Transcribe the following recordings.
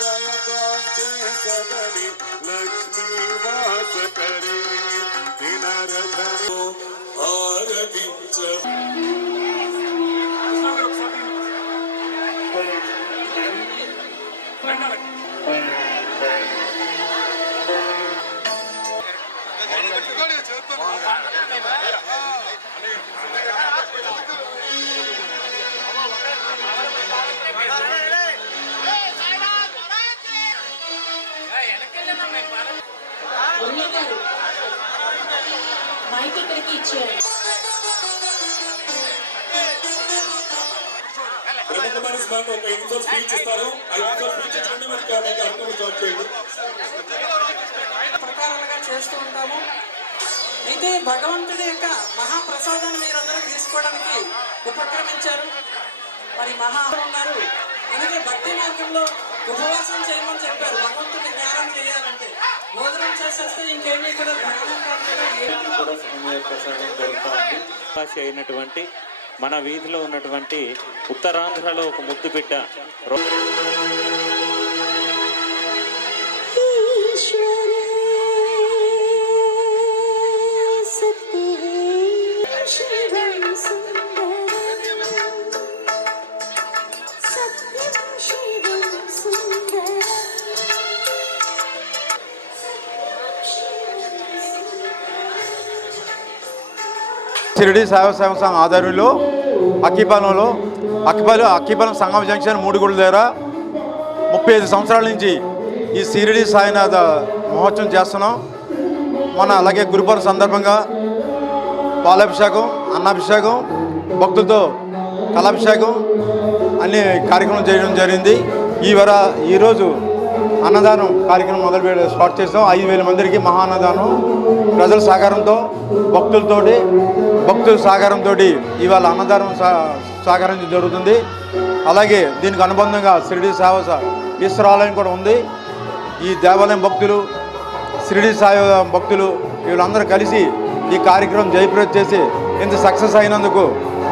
जयकांचे सदरी लक्ष्मी वास करी तिनर మైక్ ఇక్కడికి ఇచ్చేయండి ప్రముఖ మనిషి మాకు ఒక ఐదు నిమిషాలు స్పీచ్ ఇస్తారు. ఐదు నిమిషాలు స్పీచ్ ఇచ్చండి మరి కార్యక్రమం స్టార్ట్ చేయండి. ప్రకారాలుగా చేస్తూ ఉంటాము. అయితే భగవంతుడి యొక్క మహాప్రసాదాన్ని మీరందరూ తీసుకోవడానికి ఉపక్రమించారు. మరి మహా ఉన్నారు అందుకే భక్తి మార్గంలో ఉపవాసం చేయమని చెప్పారు. భగవంతుడి కాశీ అయినటువంటి మన వీధిలో ఉన్నటువంటి ఉత్తరాంధ్రలో ఒక ముద్దు బిడ్డ రో- షిరిడి సేవ సేవ సంఘం ఆధ్వర్యంలో అక్కిపాలెంలో అక్కిపాలెం అక్కిపాలెం సంగమ జంక్షన్ మూడు దగ్గర ముప్పై ఐదు సంవత్సరాల నుంచి ఈ షిరిడి సాయినాథ మహోత్సవం చేస్తున్నాం. మన అలాగే గురుపౌర్ణమి సందర్భంగా పాలాభిషేకం అన్నాభిషేకం భక్తులతో కళాభిషేకం అన్ని కార్యక్రమం చేయడం జరిగింది. ఈ వర ఈరోజు అన్నదానం కార్యక్రమం మొదలు స్టార్ట్ చేస్తాం. ఐదు వేల మందికి మహా అన్నదానం ప్రజల సహకారంతో భక్తులతోటి భక్తుల సహకారంతో ఇవాళ అన్నదానం సా సహకారం జరుగుతుంది. అలాగే దీనికి అనుబంధంగా షిరిడి సేవ ఈశ్వర ఈశ్వరాలయం కూడా ఉంది. ఈ దేవాలయం భక్తులు షిరిడి సాయి భక్తులు వీళ్ళందరూ కలిసి ఈ కార్యక్రమం జయప్రదం చేసి ఇంత సక్సెస్ అయినందుకు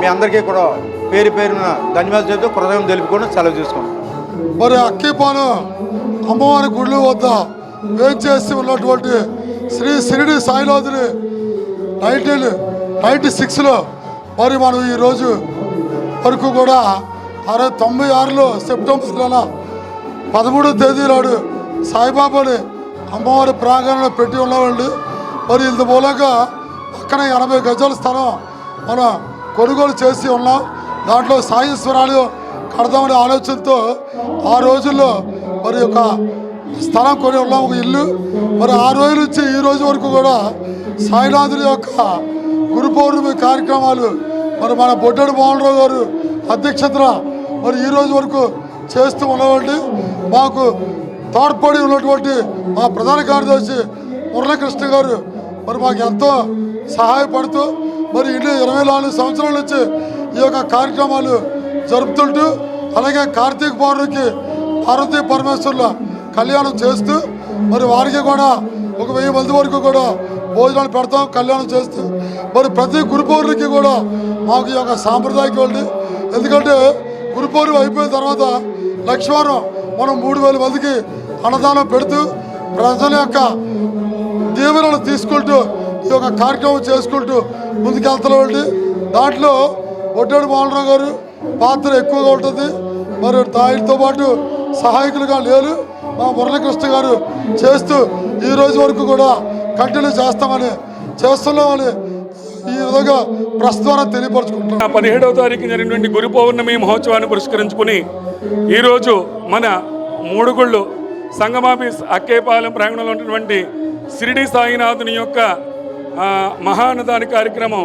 మీ అందరికీ కూడా పేరు పేరున ధన్యవాదాలు చెబుతూ కృతజ్ఞతలు తెలుపుకొని సెలవు తీసుకుంటాం మరి అక్కిపాను అమ్మవారి గుళ్ళు వద్ద వేంచేసి ఉన్నటువంటి శ్రీ షిరిడి సాయినాథుని నైన్టీన్ నైంటీ సిక్స్లో మరి మనం ఈరోజు వరకు కూడా అరవై తొంభై ఆరులో సెప్టెంబర్ నెల పదమూడో తేదీ నాడు సాయిబాబాని అమ్మవారి ప్రాంగణంలో పెట్టి ఉన్నామండి మరి ఇంత మూలంగా పక్కన ఎనభై గజాల స్థలం మనం కొనుగోలు చేసి ఉన్నాం. దాంట్లో సాయేశ్వరాలు కడదామనే ఆలోచనతో ఆ రోజుల్లో మరి ఒక స్థలం కొని ఉన్నాం ఒక ఇల్లు. మరి ఆ రోజు నుంచి ఈ రోజు వరకు కూడా సాయినాథుని యొక్క గురు పౌర్ణమి కార్యక్రమాలు. మరి మన బొడ్డడు మోహన్రావు గారు అధ్యక్షతన మరి ఈ రోజు వరకు చేస్తూ ఉన్నటువంటి మాకు తోడ్పడి ఉన్నటువంటి మా ప్రధాన కార్యదర్శి మురళీకృష్ణ గారు మరి మాకు ఎంతో సహాయపడుతూ మరి ఇన్ని ఇరవై నాలుగు సంవత్సరాల నుంచి ఈ యొక్క కార్యక్రమాలు జరుపుతుంటూ అలాగే కార్తీక పౌర్ణమికి పార్వతీ పరమేశ్వరుల కళ్యాణం చేస్తూ మరి వారికి కూడా ఒక వెయ్యి మంది వరకు కూడా భోజనాలు పెడతాం కళ్యాణం చేస్తూ. మరి ప్రతి గురు కూడా మాకు ఈ యొక్క సాంప్రదాయకం ఉంది. ఎందుకంటే గురు పౌర్ణమి అయిపోయిన తర్వాత లక్ష్మీవారం మనం మూడు వేల మందికి అన్నదానం పెడుతూ ప్రజల యొక్క దీవెనలు తీసుకుంటూ ఈ యొక్క కార్యక్రమం చేసుకుంటూ ముందుకెళ్తున్నామండి దాంట్లో ఒడ్డేడు మోహనరావు గారు పాత్ర ఎక్కువగా ఉంటుంది. మరి ఆయనతో పాటు సహాయకులుగా లేరు. మా మురళీకృష్ణ గారు చేస్తూ ఈ రోజు వరకు కూడా కంటిన్యూ చేస్తామని చేస్తున్నామని ఈ విధంగా ప్రెస్ ద్వారా తెలియపరచుకుంటున్నాం పదిహేడవ తారీఖు జరిగినటువంటి గురు పౌర్ణమి మహోత్సవాన్ని పురస్కరించుకుని ఈరోజు మన మూడుగుళ్ళు సంగమాఫీస్ అక్కేపాలెం ప్రాంగణంలో ఉన్నటువంటి సిరిడి సాయినాథుని యొక్క ఆ, మహాన్నదాన కార్యక్రమం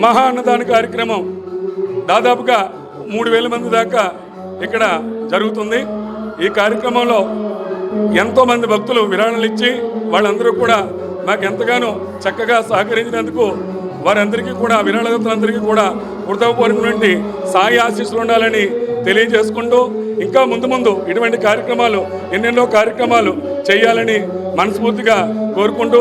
మహాన్నదాన కార్యక్రమం దాదాపుగా మూడు వేల మంది దాకా ఇక్కడ జరుగుతుంది. ఈ కార్యక్రమంలో ఎంతోమంది భక్తులు విరాళాలు ఇచ్చి వాళ్ళందరూ కూడా నాకు ఎంతగానో చక్కగా సహకరించినందుకు వారందరికీ కూడా విరాళదాతలందరికీ కూడా హృదయపూర్వకమైనటువంటి సాయి ఆశీస్సులు ఉండాలని తెలియజేసుకుంటూ ఇంకా ముందు ముందు ఇటువంటి కార్యక్రమాలు ఎన్నెన్నో కార్యక్రమాలు చేయాలని మనస్ఫూర్తిగా కోరుకుంటూ